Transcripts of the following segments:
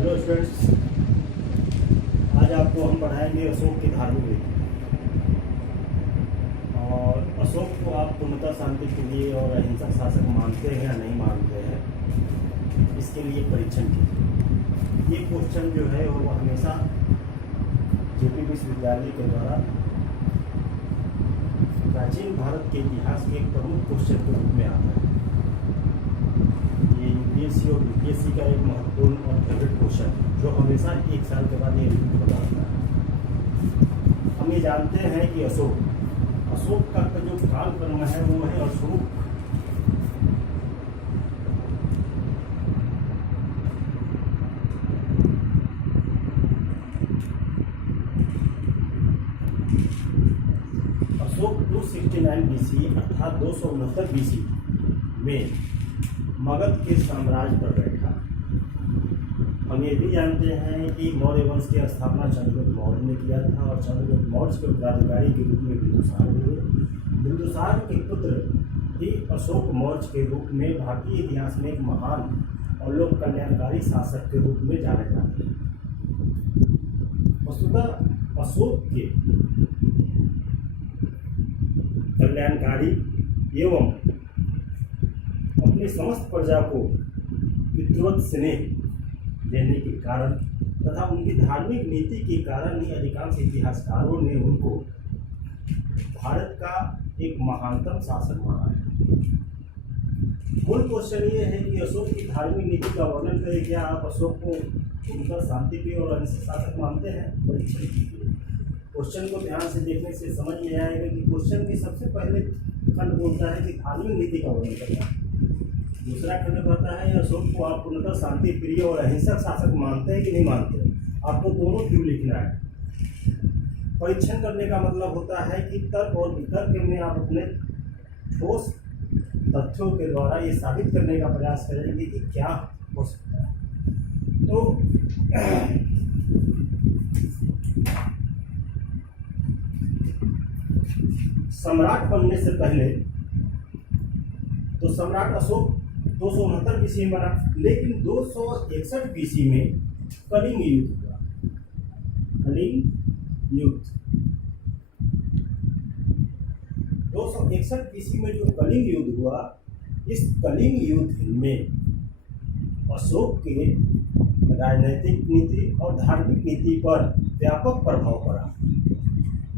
Hello students, आज आपको हम पढ़ाएंगे अशोक की धार्मिक रीति। और अशोक को आप पूर्णतः शांति के लिए और अहिंसक शासक मानते हैं या नहीं मानते हैं, इसके लिए परीक्षण कीजिए। ये क्वेश्चन जो है वो हमेशा जेपी विश्वविद्यालय के द्वारा प्राचीन भारत के इतिहास के एक प्रमुख क्वेश्चन के रूप में आता है। ये यूपीएससी और बीपीएससी का एक महत्वपूर्ण और फेवरेट क्वेश्चन है, जो हमेशा एक साल के बाद ये रिपीट होता रहता है। हम ये जानते हैं कि अशोक का जो कालक्रम है वो है अशोक अशोक 269 BC अर्थात 269 BC में मगध के साम्राज्य पर बैठा। हम ये भी जानते हैं कि मौर्य वंश की स्थापना चंद्रगुप्त मौर्य ने किया था और चंद्रगुप्त मौर्य के उत्तराधिकारी के रूप में बिंदुसार हुए। बिंदुसार के पुत्र ही अशोक मौर्य के रूप में भारतीय इतिहास में एक महान और लोक कल्याणकारी शासक के रूप में जाने जाते हैं। वस्तुतः अशोक के कल्याणकारी एवं अपनी समस्त प्रजा को पितृवत स्नेह देने के कारण तथा उनकी धार्मिक नीति के कारण ही अधिकांश इतिहासकारों ने उनको भारत का एक महानतम शासक माना है। मूल क्वेश्चन ये है कि अशोक की धार्मिक नीति का वर्णन करें। क्या आप अशोक को उनका शांतिप्रिय और अहिंसक शासक मानते हैं? परीक्षण कीजिए। क्वेश्चन को ध्यान से देखने से समझ में आएगा कि क्वेश्चन के सबसे पहले खंड बोलता है कि धार्मिक नीति का वर्णन करना। दूसरा खंड कहता है अशोक को आप पूर्णतः शांति प्रिय और अहिंसक शासक मानते हैं कि नहीं मानते। आपको दोनों क्यों लिखना है। परीक्षण करने का मतलब होता है कि तर्क और वितर्क में आप अपने ठोस तथ्यों के द्वारा ये साबित करने का प्रयास करेंगे कि क्या हो सकता है। तो सम्राट बनने से पहले तो सम्राट अशोक 269 BC में बना, लेकिन 261 BC में कलिंग युद्ध हुआ। कलिंग युद्ध 261 BC में जो कलिंग युद्ध हुआ, इस कलिंग युद्ध में अशोक के राजनीतिक नीति और धार्मिक नीति पर व्यापक प्रभाव पड़ा।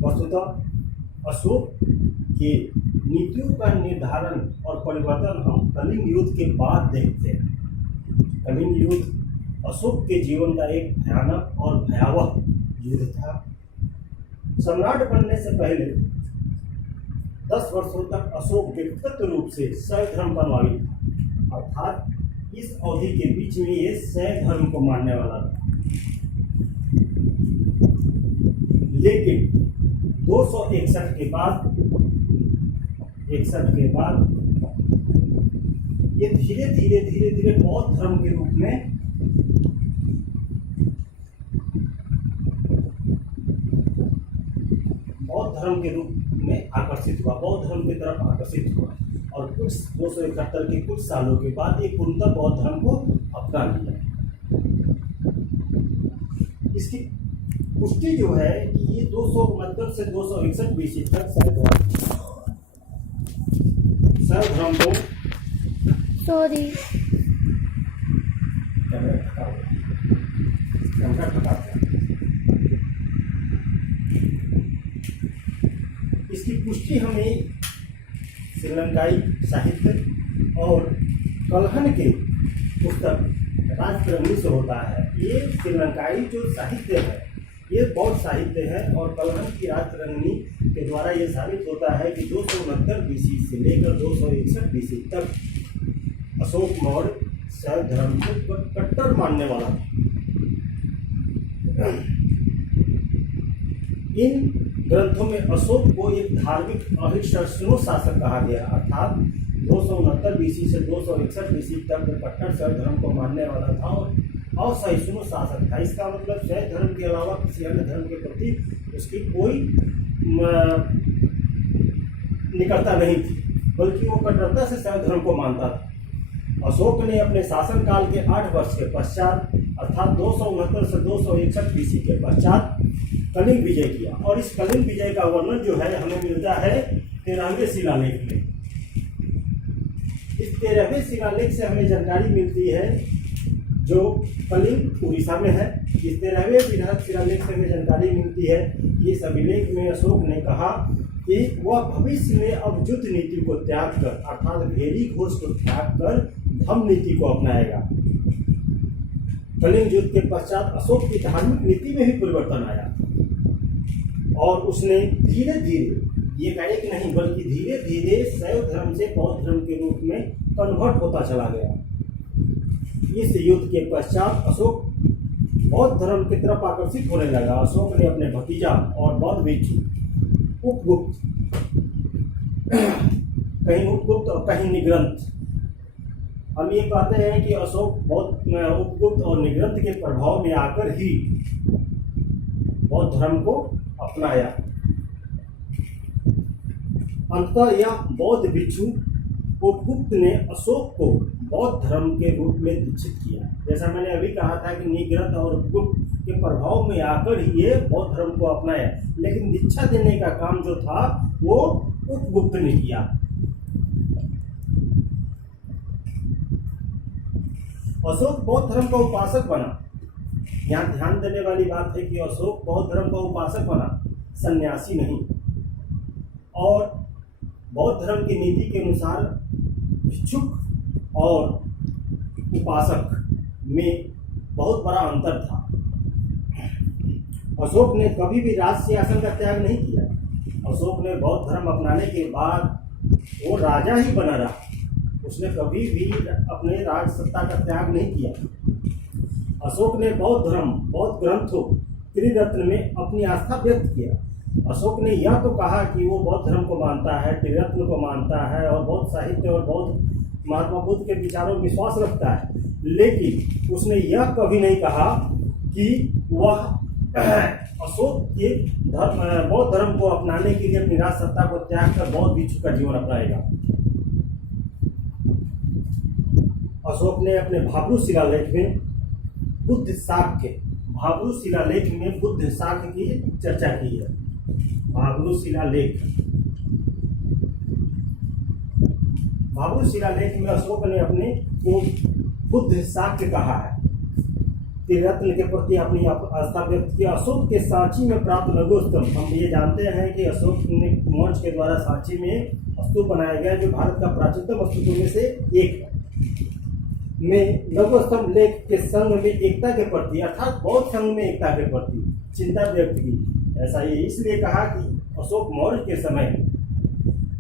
वस्तुतः अशोक के नीतियों का निर्धारण और परिवर्तन हम कलिंग युद्ध के बाद देखते हैं। कलिंग युद्ध अशोक के जीवन का एक भयानक और भयावह युद्ध था। सम्राट बनने से पहले 10 वर्षों तक अशोक व्यक्तिगत रूप से शैव धर्म पर अनुयायी था, अर्थात इस अवधि के बीच में ये शैव धर्म को मानने वाला था। लेकिन 261 के बाद ये धीरे धीरे बौद्ध धर्म के रूप में आकर्षित हुआ, बौद्ध धर्म की तरफ आकर्षित हुआ। और कुछ 271 के कुछ सालों के बाद ये पूर्णतः बौद्ध धर्म को अपना लिया। इसकी पुष्टि जो है कि ये 269 से 261 BC तक शैव धर्म को इसकी पुष्टि हमें श्रीलंकाई साहित्य और कलहन के पुस्तक राजतरंगिणी से होता है। ये श्रीलंकाई जो साहित्य है ये बौद्ध साहित्य है और कलहन की राजतरंगिणी के द्वारा ये साबित होता है कि 269 BC से लेकर 261 BC तक अशोक मौर्य शैव धर्म को कट्टर मानने वाला था। इन ग्रंथों में अशोक को एक धार्मिक अहिंसक शासक कहा गया, अर्थात 269 BC से 261 BC तक कट्टर शैव धर्म को मानने वाला था और असहिष्णु शासक था। इसका मतलब शैव धर्म के अलावा किसी अन्य धर्म के प्रति उसकी कोई निकटता नहीं थी, बल्कि वो कट्टरता से शैव धर्म को मानता था। अशोक ने अपने शासनकाल के 8 वर्ष के पश्चात अर्थात 269 से 261 BC के पश्चात कलिंग विजय किया। और इस कलिंग विजय का वर्णन जो है हमें मिलता है 13वें शिलालेख में। इस 13वें शिलालेख से हमें जानकारी मिलती है जो कलिंग उड़ीसा में है। इस 13वें शिलालेख से हमें जानकारी मिलती है कि इस अभिलेख में अशोक ने कहा कि वह भविष्य में अब युद्ध नीति को त्याग कर अर्थात भेरी घोष को त्याग कर धम्म नीति को अपनाएगा। कलिंग युद्ध के पश्चात अशोक की धार्मिक नीति में भी परिवर्तन आया और उसने धीरे धीरे, ये एक नहीं बल्कि धीरे धीरे शैव धर्म से बौद्ध धर्म के रूप में कन्वर्ट होता चला गया। इस युद्ध के पश्चात अशोक बौद्ध धर्म की तरफ आकर्षित होने लगा। अशोक ने अपने भतीजा और बौद्ध भिक्षु उपगुप्त, कहीं उपगुप्त और कहीं निग्रंथ, हम ये कहते हैं कि अशोक बौद्ध उपगुप्त और निग्रंथ के प्रभाव में आकर ही बौद्ध धर्म को अपनाया। अंततः यह बौद्ध भिक्षु उपगुप्त ने अशोक को बौद्ध धर्म के रूप में दीक्षित किया। जैसा मैंने अभी कहा था कि निग्रंथ और उपगुप्त के प्रभाव में आकर ही ये बौद्ध धर्म को अपनाया, लेकिन दीक्षा देने का काम जो था वो उपगुप्त ने किया। अशोक बौद्ध धर्म का उपासक बना। यहाँ ध्यान देने वाली बात है कि अशोक बौद्ध धर्म का उपासक बना, सन्यासी नहीं। और बौद्ध धर्म की नीति के अनुसार भिक्षुक और उपासक में बहुत बड़ा अंतर था। अशोक ने कभी भी राज सिंहासन का त्याग नहीं किया। अशोक ने बौद्ध धर्म अपनाने के बाद वो राजा ही बना रहा, उसने कभी भी अपने राज सत्ता का त्याग नहीं किया। अशोक ने बौद्ध धर्म, बौद्ध ग्रंथों, त्रिरत्न में अपनी आस्था व्यक्त किया। अशोक ने यह तो कहा कि वो बौद्ध धर्म को मानता है, त्रिरत्न को मानता है और बौद्ध साहित्य और बौद्ध महात्मा बुद्ध के विचारों में विश्वास रखता है, लेकिन उसने यह कभी नहीं कहा कि वह अशोक के बौद्ध धर्म को अपनाने के लिए अपनी राज सत्ता को त्याग कर बौद्ध भिक्षु का जीवन अपनाएगा। अशोक ने अपने भाब्रू शिलालेख में बुद्ध शाक्य, भाब्रू शिलालेख में बुद्ध शाक्य की चर्चा की है। भाब्रू शिलालेख, भाब्रू शिलालेख में अशोक ने अपने को बुद्ध शाक्य कहा है। त्रिरत्न के प्रति अपनी आस्था व्यक्त किया। अशोक के सांची में प्राप्त लघु स्तंभ, हम ये जानते हैं कि अशोक ने मौर्य के द्वारा सांची में स्तूप बनाया गया जो भारत का प्राचीनतम स्तूपों में से एक है। में लघु स्तंभ लेख के संघ में एकता के प्रति अर्थात बौद्ध संघ में एकता के प्रति चिंता व्यक्त की। ऐसा ये इसलिए कहा कि अशोक मौर्य के समय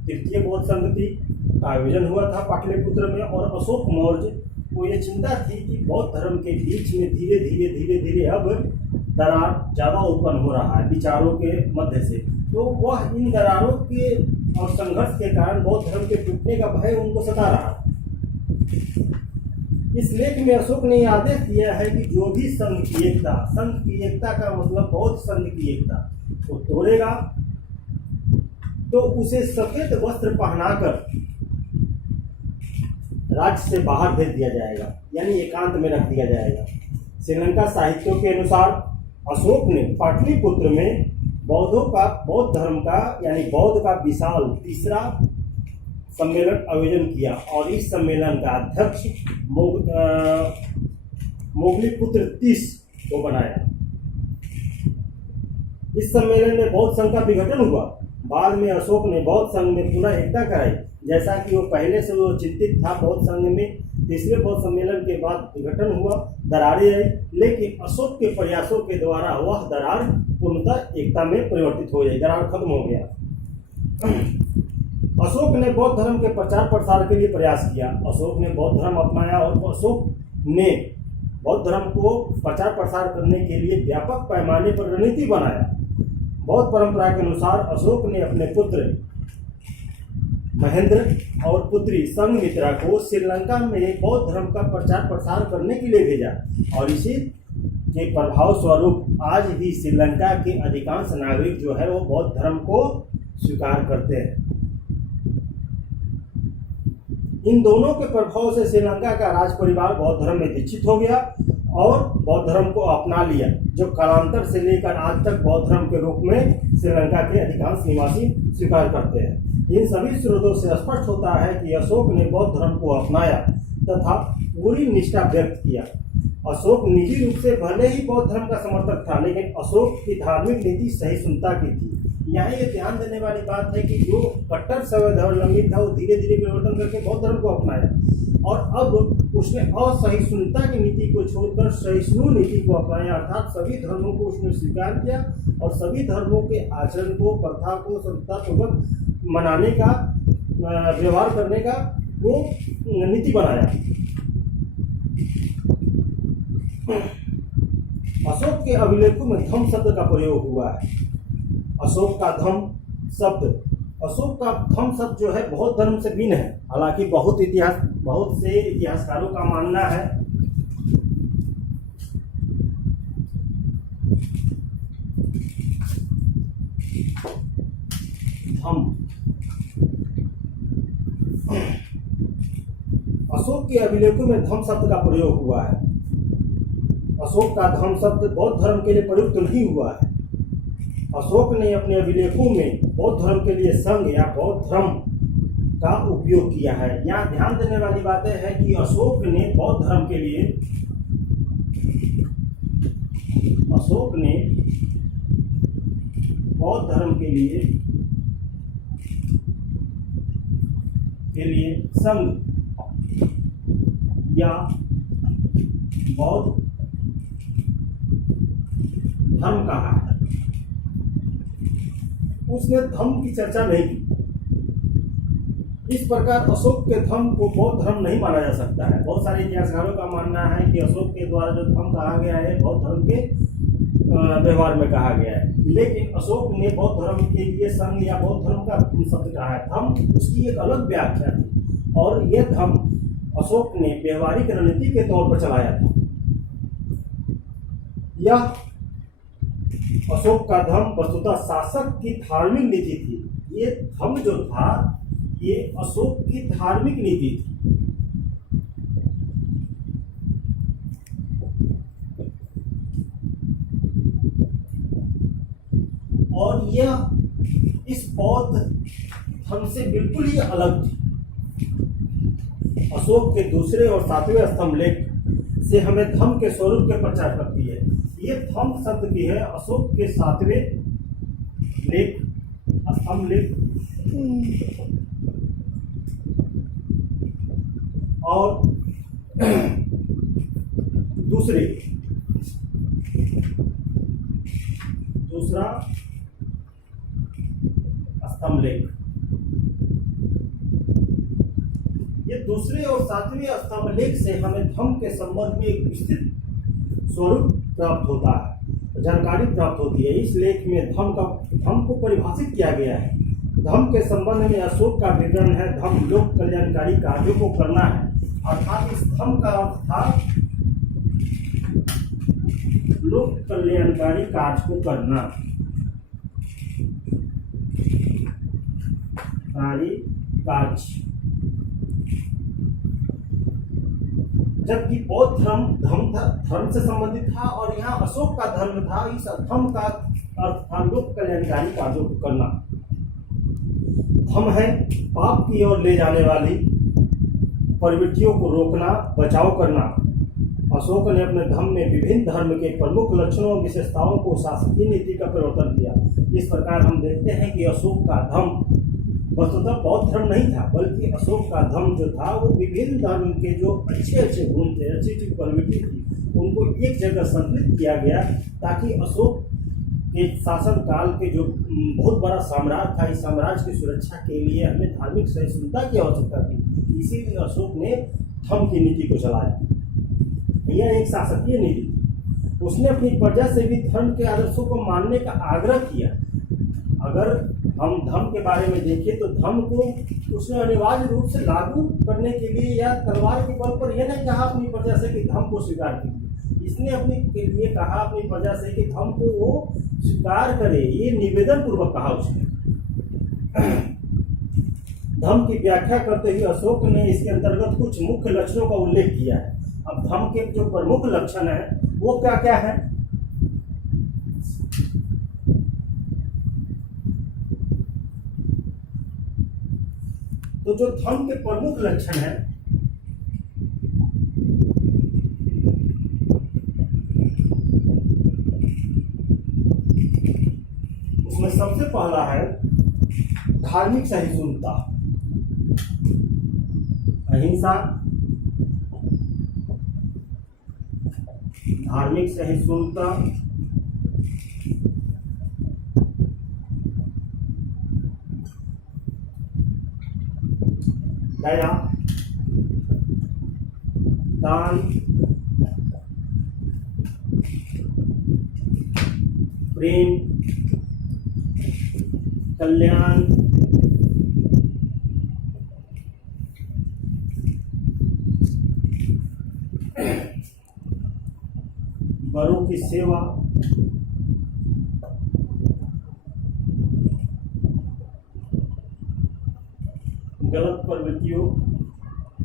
तृतीय बौद्ध संगति का आयोजन हुआ था पाटलिपुत्र में, और अशोक मौर्य को ये चिंता थी कि बौद्ध धर्म के बीच में धीरे धीरे अब दरार ज़्यादा उत्पन्न हो रहा है विचारों के मध्य से। तो वह इन दरारों के और संघर्ष के कारण बौद्ध धर्म के टूटने का भय उनको सता रहा। इस लेख में अशोक ने यह आदेश दिया है कि जो भी संघ की एकता का मतलब बौद्ध संघ की एकता को तोड़ेगा तो उसे सफेद वस्त्र पहनाकर राज्य से बाहर भेज दिया जाएगा, यानी एकांत में रख दिया जाएगा। श्रीलंका साहित्यों के अनुसार अशोक ने पाटलिपुत्र में बौद्ध धर्म का यानी बौद्ध का विशाल तीसरा सम्मेलन आयोजन किया और इस सम्मेलन का अध्यक्ष मोगलीपुत्र 30 को बनाया। इस सम्मेलन में बौद्ध संघ का विघटन हुआ। बाद में अशोक ने बौद्ध संघ में पुनः एकता कराई, जैसा कि वो पहले से वो चिंतित था। बौद्ध संघ में तीसरे बौद्ध सम्मेलन के बाद विघटन हुआ, दरारें आई, लेकिन अशोक के प्रयासों के द्वारा वह दरार पूर्णतः एकता में परिवर्तित हो गई, दरार खत्म हो गया। अशोक ने बौद्ध धर्म के प्रचार प्रसार के लिए प्रयास किया। अशोक ने बौद्ध धर्म अपनाया और अशोक ने बौद्ध धर्म को प्रचार प्रसार करने के लिए व्यापक पैमाने पर रणनीति बनाया। बौद्ध परंपरा के अनुसार अशोक ने अपने पुत्र महेंद्र और पुत्री संघमित्रा को श्रीलंका में बौद्ध धर्म का प्रचार प्रसार करने के लिए भेजा और इसी के प्रभाव स्वरूप आज भी श्रीलंका के अधिकांश नागरिक जो है वो बौद्ध धर्म को स्वीकार करते हैं। इन दोनों के प्रभाव से श्रीलंका का राज परिवार बौद्ध धर्म में दीक्षित हो गया और बौद्ध धर्म को अपना लिया, जो कालांतर से लेकर आज तक बौद्ध धर्म के रूप में श्रीलंका के अधिकांश निवासी स्वीकार करते हैं। इन सभी स्रोतों से स्पष्ट होता है कि अशोक ने बौद्ध धर्म को अपनाया तथा पूरी निष्ठा व्यक्त किया। अशोक निजी रूप से भले ही बौद्ध धर्म का समर्थक था, लेकिन अशोक की धार्मिक नीति सहिष्णुता की थी। यहाँ ये ध्यान देने वाली बात है कि जो कट्टर धर्मावलंबी था वो धीरे धीरे परिवर्तन करके बौद्ध धर्म को अपनाया और अब उसने असहिष्णुता की नीति को छोड़कर सहिष्णु नीति को अपनाया, अर्थात सभी धर्मों को उसने स्वीकार किया और सभी धर्मों के आचरण को, प्रथा को श्रद्धापूर्वक मनाने का, व्यवहार करने का वो नीति बनाया। अशोक के अभिलेखों में धम्म शब्द का प्रयोग हुआ है। अशोक का धम्म शब्द जो है बौद्ध धर्म से भिन्न है। हालांकि बहुत से इतिहासकारों का मानना है अशोक के अभिलेखों में धम्म शब्द का प्रयोग हुआ है। अशोक का धम्म शब्द बौद्ध धर्म के लिए प्रयुक्त नहीं हुआ है। अशोक ने अपने अभिलेखों में बौद्ध धर्म के लिए संघ या बौद्ध धर्म का उपयोग किया है। यहाँ ध्यान देने वाली बातें है कि अशोक ने बौद्ध धर्म के लिए संघ या बौद्ध धर्म कहा है। उसने धम्म की चर्चा नहीं की। इस प्रकार अशोक के धम्म को बौद्ध धर्म नहीं माना जा सकता है। बहुत सारे इतिहासकारों का मानना है कि अशोक के द्वारा जो धम्म कहा गया है बौद्ध धर्म के व्यवहार में कहा गया है, लेकिन अशोक ने बौद्ध धर्म के लिए संघ या बौद्ध धर्म का शब्द कहा है। धम्म उसकी एक अलग व्याख्या थी और यह धम्म अशोक ने व्यवहारिक रणनीति के तौर पर चलाया था। यह अशोक का धम्म वस्तुतः शासक की धार्मिक नीति थी। ये धम्म जो था ये अशोक की धार्मिक नीति थी। और यह इस बौद्ध धर्म से बिल्कुल ही अलग थी। अशोक के दूसरे और सातवें स्तंभ लेख से हमें धम्म के स्वरूप के प्रचार करती है। ये धम्म शब्द की है अशोक के सातवें लेख, स्तंभ लेख और दूसरा स्तंभ लेख। ये दूसरे और सातवें स्तंभ लेख से हमें धम्म के संबंध में एक विस्तृत स्वरूप प्राप्त होता है, जानकारी प्राप्त होती है। इस लेख में धम्म को परिभाषित किया गया है। धम्म के संबंध में अशोक का विवरण है। धम्म लोक कल्याणकारी कार्यों को करना है, अर्थात इस धम्म का अर्थ था लोक कल्याणकारी कार्य को करना, कार्य। जबकि बौद्ध धर्म से संबंधित था और यहाँ अशोक का धर्म था। इस धम्म का अर्थ था लोक कल्याणकारी कार्यों को करना। धम्म है पाप की ओर ले जाने वाली प्रवृत्तियों को रोकना, बचाव करना। अशोक ने अपने धम्म में विभिन्न धर्म के प्रमुख लक्षणों और विशेषताओं को शासकीय नीति का परिवर्तन किया। इस प्रकार हम देखते हैं कि अशोक का धम्म वस्तुतः बौद्ध धर्म नहीं था, बल्कि अशोक का धम्म जो था वो विभिन्न धर्म के जो अच्छे गुण थे, अच्छी प्रवृत्ति थी, उनको एक जगह संकलित किया गया ताकि अशोक के शासन काल के जो बहुत बड़ा साम्राज्य था, इस साम्राज्य की सुरक्षा के लिए हमें धार्मिक सहिष्णुता की आवश्यकता थी। इसीलिए अशोक ने धम्म की नीति को चलाया। यह एक शासकीय नीति थी। उसने अपनी प्रजा से भी धर्म के आदर्शों को मानने का आग्रह किया। अगर हम धर्म के बारे में देखें तो धर्म को उसने अनिवार्य रूप से लागू करने के लिए या तलवार के बल पर यह नहीं कहा अपनी प्रजा से कि धर्म को स्वीकार कीजिए। इसने अपने के लिए कहा अपनी प्रजा से कि धर्म को वो स्वीकार करे, ये निवेदन पूर्वक कहा उसने। धर्म की व्याख्या करते हुए अशोक ने इसके अंतर्गत कुछ मुख्य लक्षणों का उल्लेख किया है। अब धम्म के जो प्रमुख लक्षण है वो क्या क्या है? तो जो धम्म के प्रमुख लक्षण है उसमें सबसे पहला है धार्मिक सहिष्णुता, अहिंसा, धार्मिक सहिष्णुता, दया, दान, प्रेम, कल्याण, बड़ों की सेवा, गलत प्रवृत्तियों,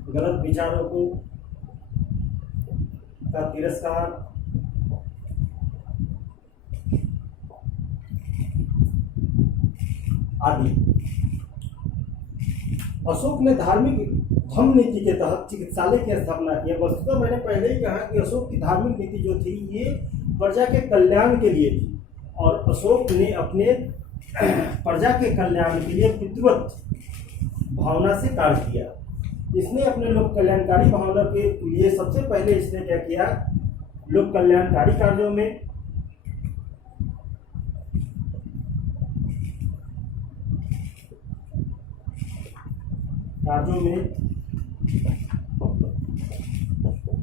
गलत विचारों को का तिरस्कार, आदि। अशोक ने धार्मिक धम्म नीति के तहत चिकित्सालय की स्थापना की। वस्तुतः मैंने पहले ही कहा कि अशोक की धार्मिक नीति जो थी ये प्रजा के कल्याण के लिए थी, और अशोक ने अपने प्रजा के कल्याण के लिए पितृवत भावना से कार्य किया। इसने अपने लोक कल्याणकारी भावना के लिए सबसे पहले इसने क्या किया, लोक कल्याणकारी कार्यों में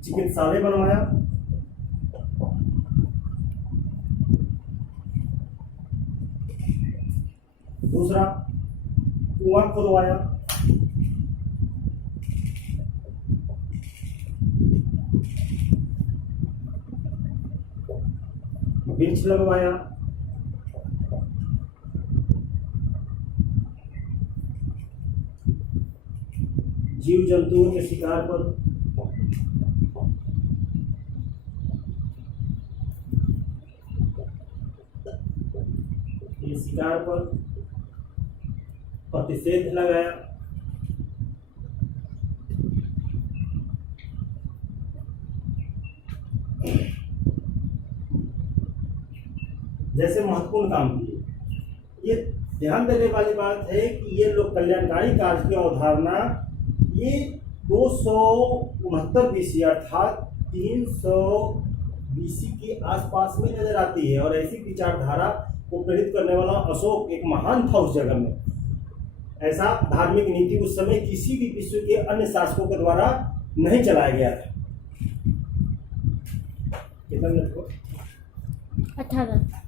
चिकित्सालय बनवाया, दूसरा कुआं खुदवाया, वृक्ष लगवाया, जीव जंतुओं के शिकार पर प्रतिषेध लगाया, जैसे महत्वपूर्ण काम किए। ये ध्यान देने वाली बात है कि ये लोक कल्याणकारी कार्य की अवधारणा ये 269 बीसी अर्थात 300 बीसी के आसपास में नजर आती है, और ऐसी विचारधारा को प्रेरित करने वाला अशोक एक महान था उस जगह में। ऐसा धार्मिक नीति उस समय किसी भी विश्व के अन्य शासकों के द्वारा नहीं चलाया गया था। कितना मिनट हुआ? 18।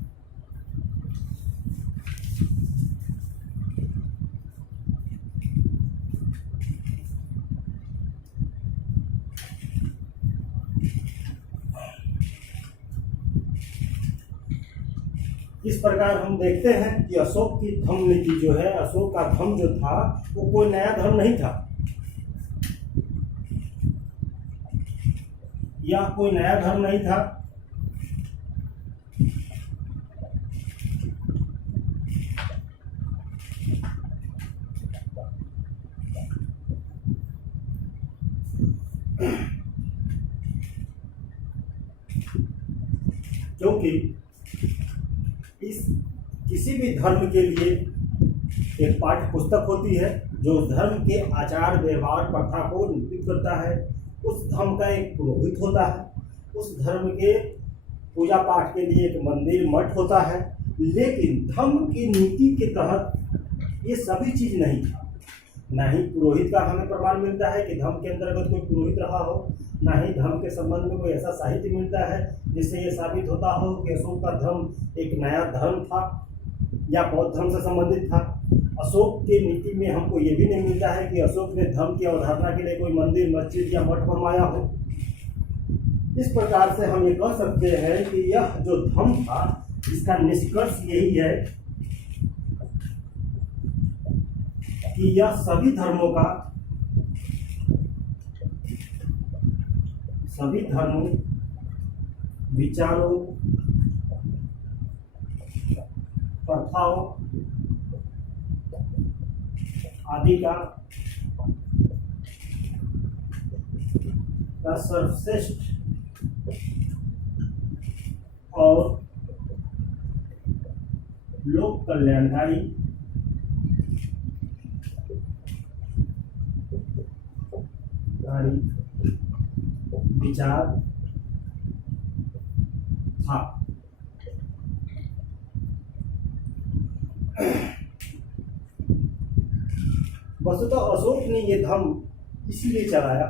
इस प्रकार हम देखते हैं कि अशोक की धम्म नीति जो है, अशोक का धम्म जो था वो कोई नया धर्म नहीं था, यह कोई नया धर्म नहीं था। क्योंकि किसी भी धर्म के लिए एक पाठ्य पुस्तक होती है जो धर्म के आचार व्यवहार प्रथा को निरूपित करता है। उस धर्म का एक पुरोहित होता है, उस धर्म के पूजा पाठ के लिए एक मंदिर मठ होता है, लेकिन धर्म की नीति के तहत ये सभी चीज नहीं था। ना ही पुरोहित का हमें प्रमाण मिलता है कि धर्म के अंतर्गत कोई पुरोहित रहा हो, ना ही धर्म के संबंध में कोई ऐसा साहित्य मिलता है जिससे ये साबित होता हो कि अशोक का धर्म एक नया धर्म था या बौद्ध धर्म से संबंधित था। अशोक की नीति में हमको ये भी नहीं मिलता है कि अशोक ने धर्म की अवधारणा के लिए कोई मंदिर मस्जिद या मठ बनवाया हो। इस प्रकार से हम ये कह सकते हैं कि यह जो धर्म था इसका निष्कर्ष यही है कि यह सभी धर्मों का सभी धर्मों, विचारों, प्रथाओं आदि का सर्वश्रेष्ठ और लोक कल्याणकारी विचार था। वस्तुतः अशोक ने ये धर्म इसीलिए चलाया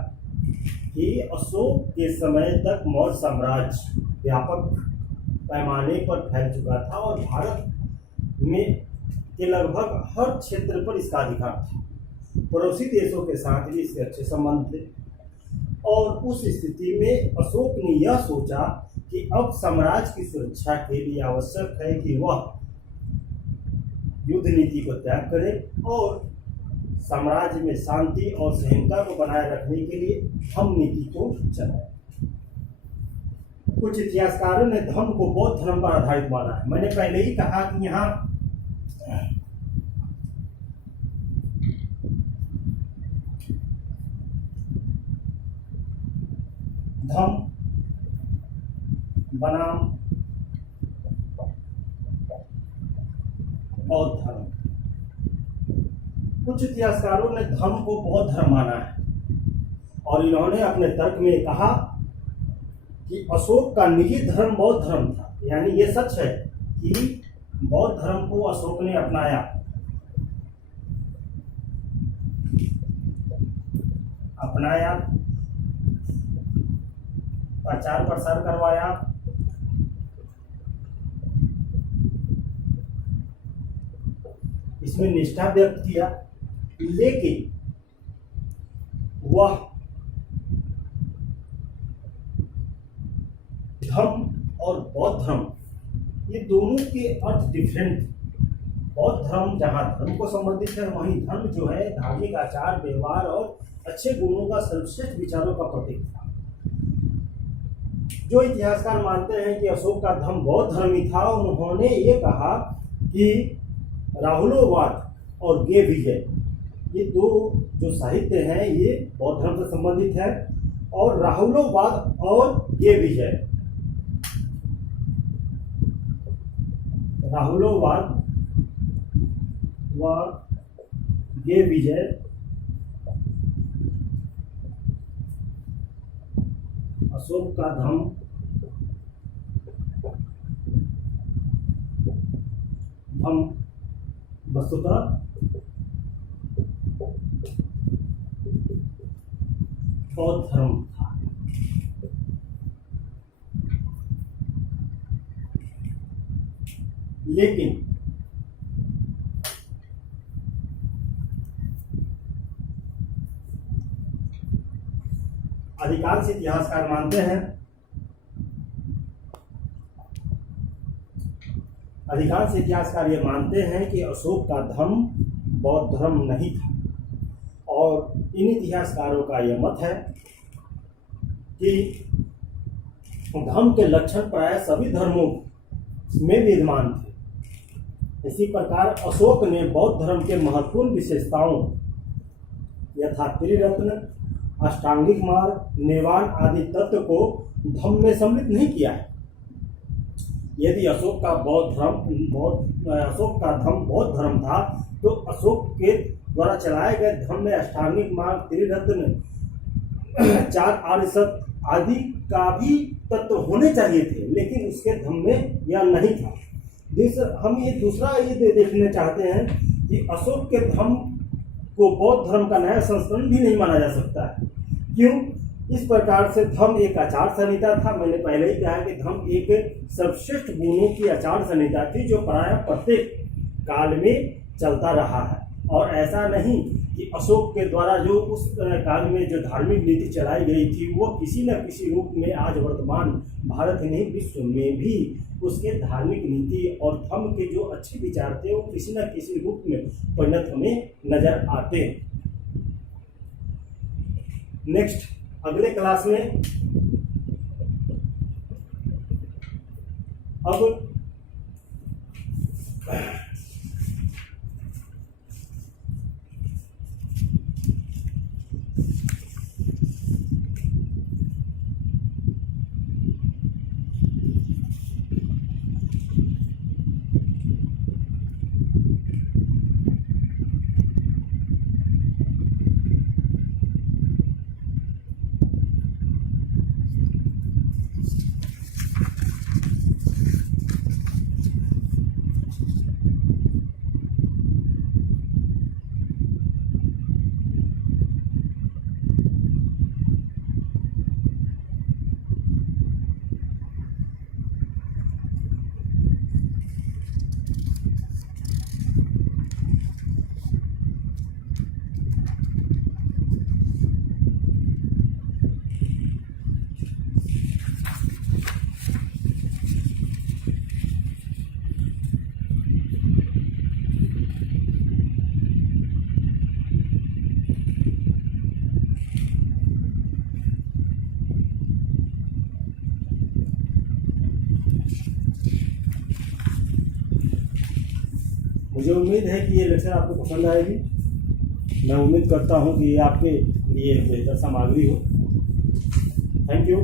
कि अशोक के समय तक मौर्य साम्राज्य व्यापक पैमाने पर फैल चुका था और भारत में के लगभग हर क्षेत्र पर इसका अधिकार था। पड़ोसी देशों के साथ भी इसके अच्छे संबंध थे और उस स्थिति में अशोक ने यह सोचा कि अब साम्राज्य की सुरक्षा के लिए आवश्यक है कि वह युद्ध नीति को त्याग करे और साम्राज्य में शांति और सहिष्णुता को बनाए रखने के लिए धम्म नीति को चलाया। कुछ इतिहासकारों ने धम्म को बौद्ध धर्म पर आधारित माना है। मैंने पहले ही कहा कि यहाँ धम्म बनाम बौद्ध धर्म। कुछ इतिहासकारों ने धम्म को बौद्ध धर्म माना है और इन्होंने अपने तर्क में कहा कि अशोक का निजी धर्म बौद्ध धर्म था। यानी ये सच है कि बौद्ध धर्म को अशोक ने अपनाया, प्रचार प्रसार करवाया, इसमें निष्ठा व्यक्त किया, लेकिन वह धर्म और बौद्ध धर्म ये दोनों के अर्थ डिफरेंट थे। बौद्ध धर्म जहाँ धर्म को संबंधित है, वहीं धर्म जो है धार्मिक आचार व्यवहार और अच्छे गुणों का सर्वश्रेष्ठ विचारों का प्रतीक था। जो इतिहासकार मानते हैं कि अशोक का धर्म बौद्ध धर्म ही था, उन्होंने ये कहा कि राहुलोवाद और गे विजय ये दो जो साहित्य हैं ये बौद्ध धर्म से संबंधित है और राहुलोवाद और गे विजय व गे विजय अशोक का धर्म वस्तुतः बौद्ध धर्म था। लेकिन अधिकांश इतिहासकार मानते हैं, अधिकांश इतिहासकार ये मानते हैं कि अशोक का धर्म बौद्ध धर्म नहीं था और इन इतिहासकारों का यह मत है कि धर्म के लक्षण प्राय सभी धर्मों में विद्यमान थे। इसी प्रकार अशोक ने बौद्ध धर्म के महत्वपूर्ण विशेषताओं यथा त्रिरत्न, अष्टांगिक मार्ग, निर्वाण आदि तत्व को धम्म में सम्मिलित नहीं किया है। यदि अशोक का धर्म बौद्ध धर्म था तो अशोक के द्वारा चलाए गए धर्म में अष्टांगिक मार्ग, त्रिरत्न, चार आर्य सत्य आदि का भी तत्व होने चाहिए थे, लेकिन उसके धर्म में यह नहीं था। हम ये दूसरा ये देखना चाहते हैं कि अशोक के धर्म को बौद्ध धर्म का नया संस्करण भी नहीं माना जा सकता है। क्यों? इस प्रकार से धर्म एक आचार संहिता था। मैंने पहले ही कहा कि धर्म एक सर्वश्रेष्ठ गुणों की आचार संहिता थी जो प्रायः प्रत्येक काल में चलता रहा है और ऐसा नहीं कि अशोक के द्वारा जो उस काल में जो धार्मिक नीति चलाई गई थी वो किसी न किसी रूप में आज वर्तमान भारत ही नहीं विश्व में भी उसके धार्मिक नीति और धर्म के जो अच्छे विचार थे वो किसी न किसी रूप में परिणत हमें नजर आते हैं। नेक्स्ट, अगले क्लास में अब मुझे उम्मीद है कि ये लेक्चर आपको पसंद आएगी। मैं उम्मीद करता हूँ कि ये आपके लिए बेहतर सामग्री हो। Thank you.